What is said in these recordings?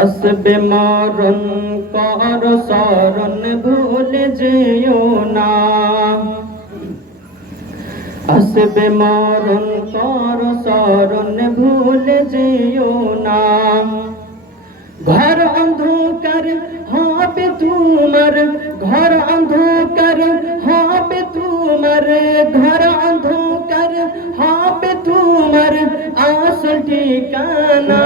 আসবে মরণ কর, শরণ ভুলে যেও না। আসবে মরণ কর, শরণ ভুলে যেও না। ঘর অন্ধকার হবে তোমার, ঘর অন্ধকার হবে তোমার, ঘর অন্ধকার হবে তোমার, আসল ঠিকানা।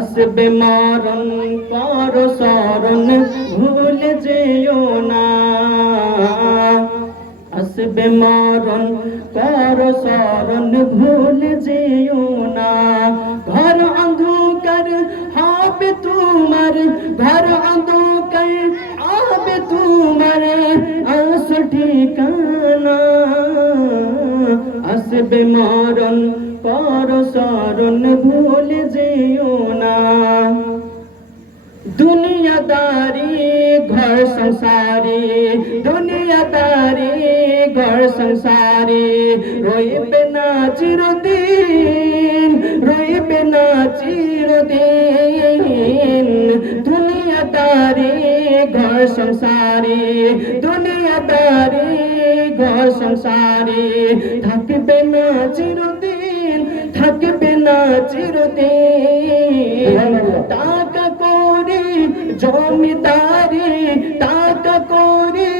আসবে মরণ, পর শরণ ভুলে যেও না। আসবে মরণ কর শরণ ভুলে যেও না। ঘর অন্ধকার হবে তোমার, ঘর অন্ধকার হবে তোমার আসল ঠিকানা। আসবে মরণ কর শরণ ভুলে যেও না। দুনিয়াদারি, ঘর সংসারি, দুনিয়াদারি, ঘর সংসারি, রইবে না চিরদিন, রইবে না চিরদিন। দুনিয়াদারি, ঘর সংসারি, দুনিয়াদারি, ঘর সংসারি, থাকবে না চিরদিন। না চিরদিন। টাকা করি জমিদারি টাকা করি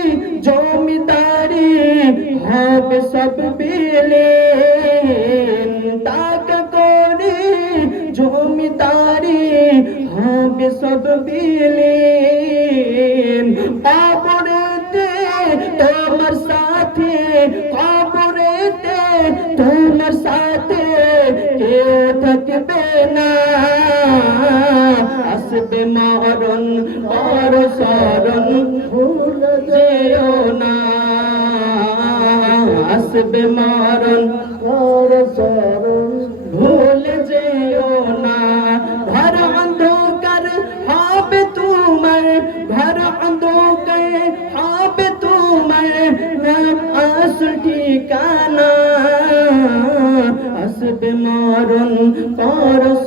জমিদারি হবে সব বেলে টাকা করি জমিদারি হবে সব বেলে কবরেতে তোমার থাকবে না। আসবে মরণ পর শরণ ভুল যেও না। আসবে মরণ পর শরণ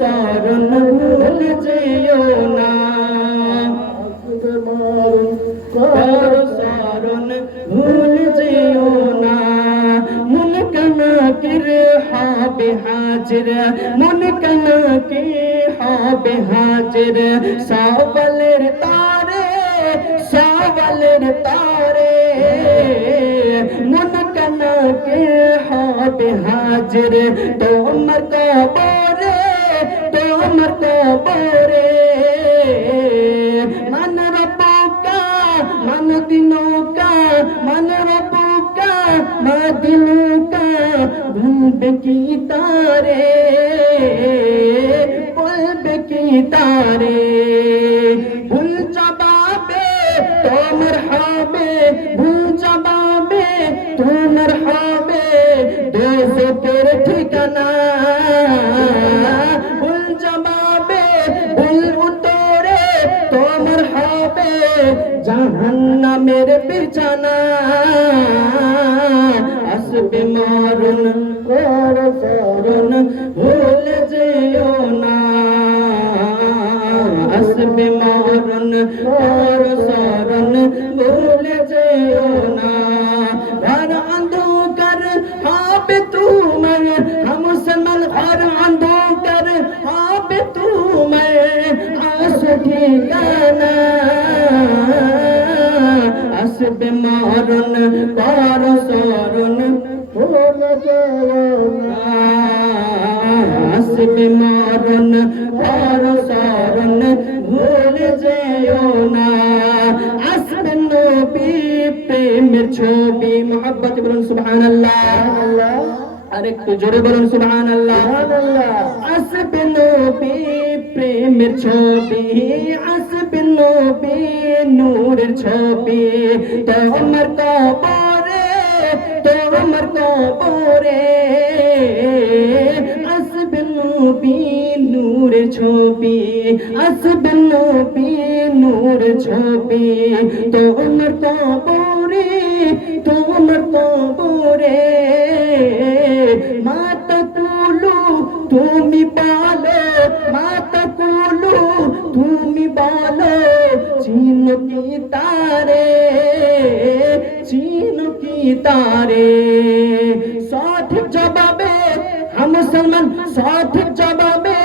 পর ভুল যেও না। আসবে মরণ ভুল যেও না। মন কনকের হবে হাজির মন কনকে হবে হাজির? সবলের তারে সবলের তারে। মন কনকে হবে হাজির? তোমার কবরে আমার কবরে মান রব্বুকা মান দিনুকা মান রব্বুকা মা দিনুকা বন্দগি তারে কলব কি তারে ভুল জবাবে তো মরহাবে ভুল জবাবে তো মরহাবে দোষ তেরে ঠিকানা জাহান্নামের বিছানা আসবে মরণ কর সরণ ভুল যেও না। আসবে মরণ কর সরণ ভুল যেও না। ঘর অন্ধকার হবে তোমার, হাম সনল ঘর অন্ধকার হবে তোমার। আস ঠিকানা। আসবে মরণ কর না। আসবে মরণ কর শরণ ভুল যেও না। আসবে নবী প্রেমের ছবি মোহাব্বত বলুন সুবহানাল্লাহ। আরেকটু জোরে বলুন সুবহানাল্লাহ। আসবে নবী প্রেমের ছবি, আসবে নবী নূরের ছবি। তোমার কবরে তোমার কবরে, আসবে নবী নূরের ছবি, আসবে নবী নূরের ছবি। তোমার কবরে তোমার কবরে তারে, চিনো কি তারে? সঠিক জবাবে হ্যাঁ মুসলমান, সঠিক জবাবে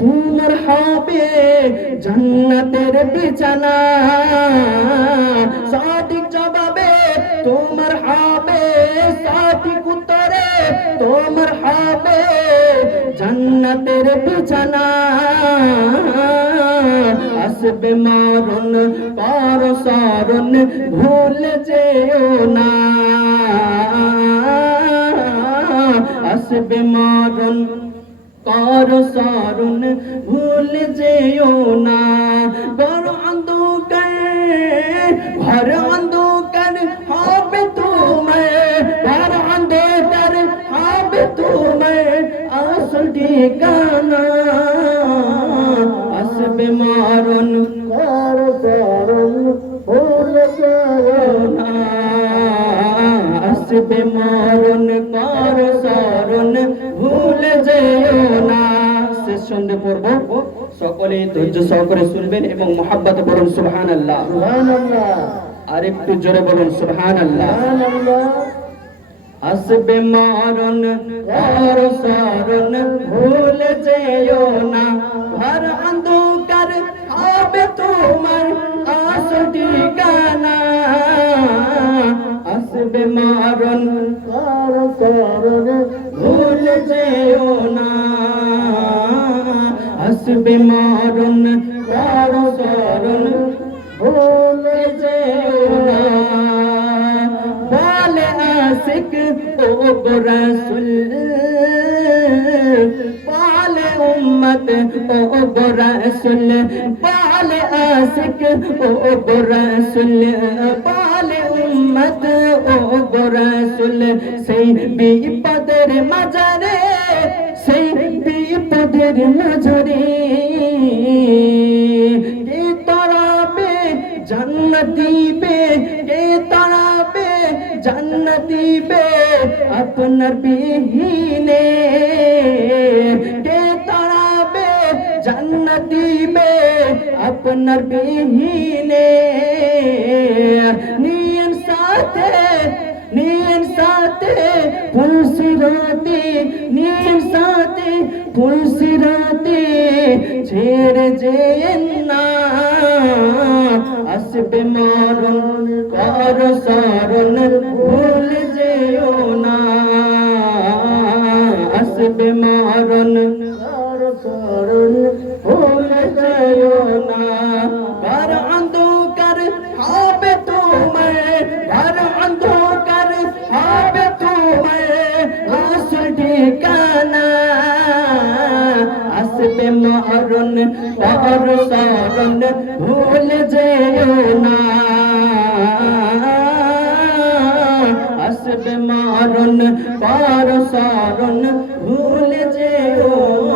তোমার হবে জান্নাতের বিছানা। সঠিক জবাবে তোমার তোমার হবে জান্নাতের বিছানা। আসবে মারণ, পার সারণ ভুল যেও না। আসবে মারণ, পার সারণ ভুল যেও না। বড় অন্ধকার, ঘর অন্ধকার ঠিকানা আসবে মারণ কার ভুল না আসবে মারণ কার সারণ ভুল যেও না শেষ সন্ধে পড়ব। সকলে ধৈর্য সহকারে শুনবেন এবং মোহাব্বত বলুন সুবহান আল্লাহ আর একটু জোরে বলুন সুবহান আল্লাহ আসবে মারণ আর সারণ ভুল যেও না। ঘর অন্ধকার হবে তোমার আসল ঠিকানা আসবে মারণ কার চরণ ভুল যেও না। আসবে মারণ কার সারণ ভুল আশিক ও রসুল। বলে উম্মত, ও রসুল। বলে আশিক, ও রসুল। বলে উম্মত, ও রসুল। সেই বিপদের মাঝারে, সেই বিপদের মাঝারে কে তরাবে জান্নাত তরাবে জান্নাত দিবে আপনার বিহীনে, কে তরাবে জান্নাত দিবে আপনার বিহীনে? নিয়ন সাথে নিয়ন সাথে ফুলসিরাতে, নিয়ন সাথে ফুলসিরাতে, ছেড়ে যেন না, আসবে মারণ কর সারণ ভুল যেও না। আসবে মারণ চরণ ভুল যেও না। ঘর অন্ধকার হবে তোমার ঘর অন্ধকার হবে তোমার আসল ঠিকানা। আসবে মরণ পর শরণ ভুল যেও না। আসবে মরণ পর শরণ ভুল যেও।